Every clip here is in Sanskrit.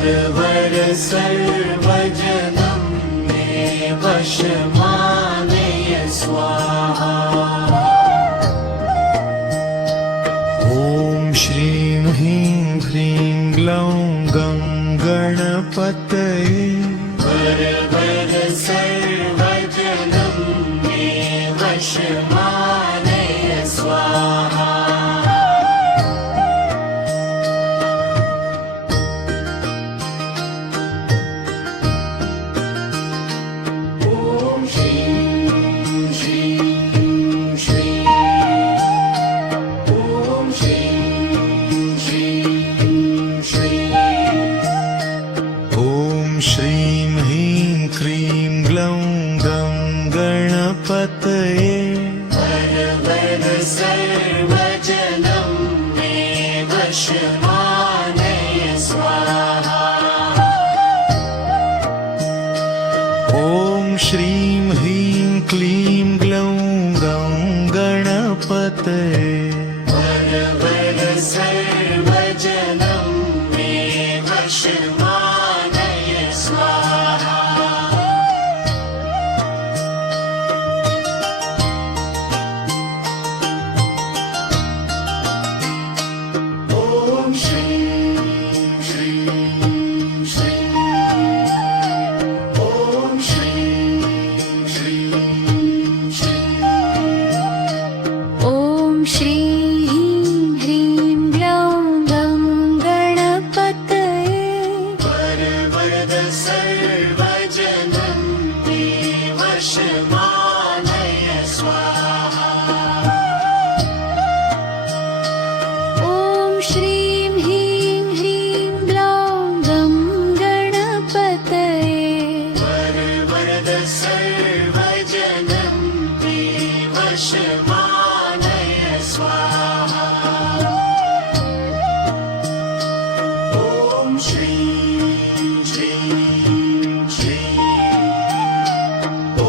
वरवर सर्वजनं मे वशमानय स्वाहा। ॐ श्रीं ह्रीं ह्रीं ग्लौं गं गणपतये वरवर सर्वजनं मे वशमानय स्वाहा। श्रीं ह्रीं क्लीं ग्लौं गं गणपतये वरवर सर्वजनं मे वशमानय स्वाहा। ॐ श्रीं श्रीं श्रीं ॐ श्रीं ॐ श्रीं ह्रीं क्लीं ग्लौं गं गणपतये वरवर सर्वजनं मे वशमानय स्वाहा। ॐ श्रीं श्रीं श्रीं ॐ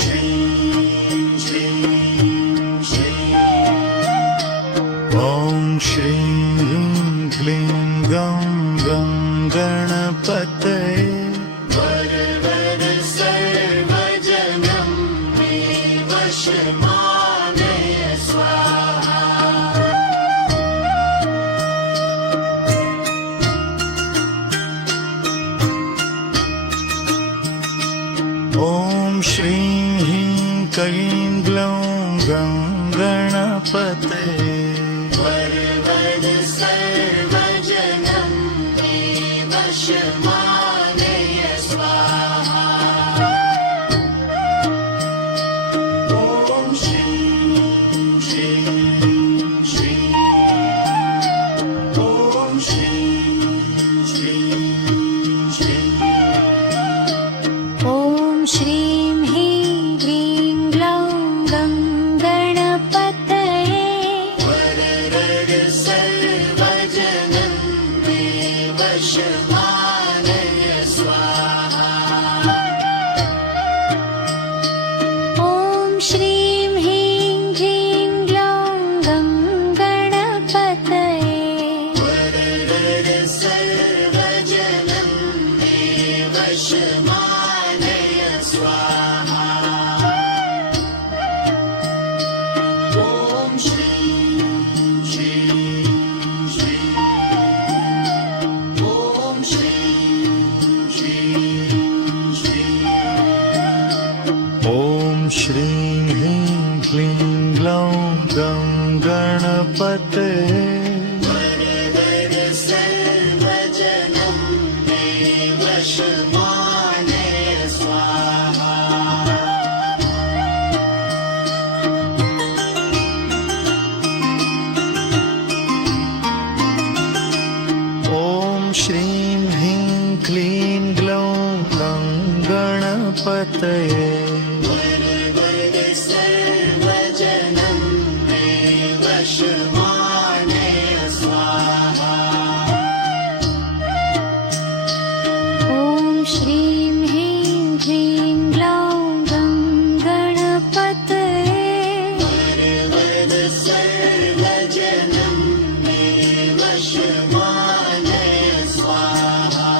श्रीं श्रीं श्रीं ॐ श्रीं ह्रीं क्लीं ग्लौं गं गणपतये वरवर सर्वजनं मे वशमानय स्वाहा। ॐ श्रीं ह्रीं क्लीं ग्लौं गं गणपतये वरवर सर्वजनं मे वशमानय स्वाहा। ॐ श्रीं श्रीं श्रीं ॐ श्रीं श्रीं श्रीं ॐ श्रीं ह्रीं क्लीं ग्लौं गं गणपतये वरवर सर्वजनं मे वशमानय स्वाहा। ॐ श्रीं ह्रीं क्लीं ग्लौं गं गणपतये वरवर सर्वजनं मे वशमानय स्वाहा। ॐ श्रीं ह्रीं क्लीं ग्लौं गं गणपतये वरवर सर्वजनं मे वशमानय स्वाहा।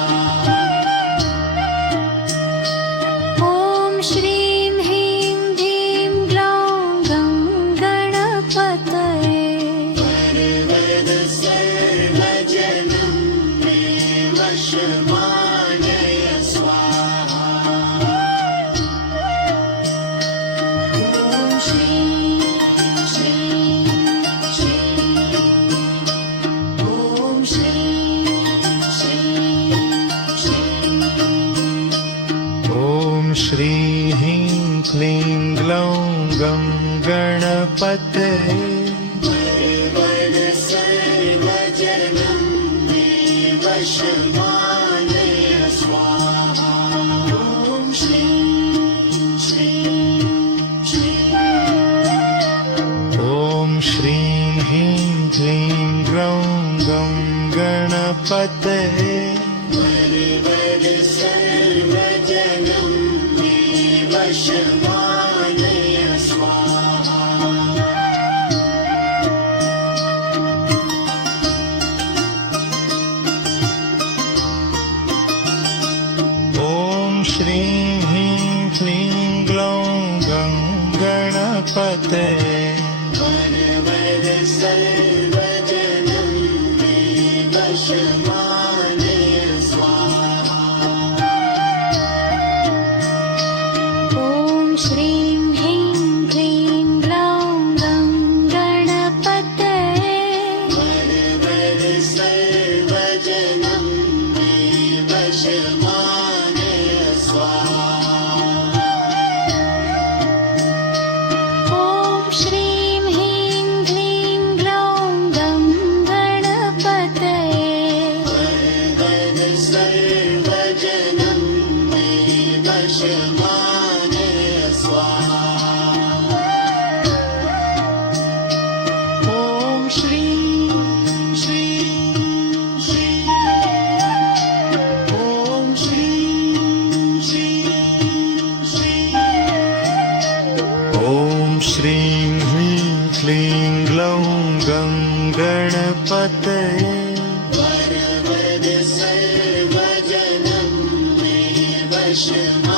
वशमानय स्वाहा ॐ श्रीं श्रीं श्रीं ॐ श्रीं श्रीं श्रीं ॐ श्रीं ह्रीं क्लीं ग्लौं गं गणपतये सर्वजनं मे वशमानय स्वाहा ॐ श्रीं श्रीं श्रीं ॐ श्रीं ह्रीं क्लीं ग्लौं गं गणपतये सर्वजनं मे वशमानय स्वाहा ॐ श्रीं ह्रीं क्लीं ग्लौं गं गणपतये सर्वजनं मे वशमानय स्वाहा ॐ श्रीं ह्रीं क्लीं ग्लौं गं गणपतये सर्वजनं मे वशमानय स्वाहा ॐ श्रीं ह्रीं क्लीं ग्लौं गं गणपतये सर्वजनं मे वशमानय स्वाहा ॐ श्रीं श्रीं श्रीं ॐ श्रीं श्रीं श्रीं ॐ श्रीं ह्रीं क्लीं ग्लौं गं गणपतये सर्वजनं मे वशमानय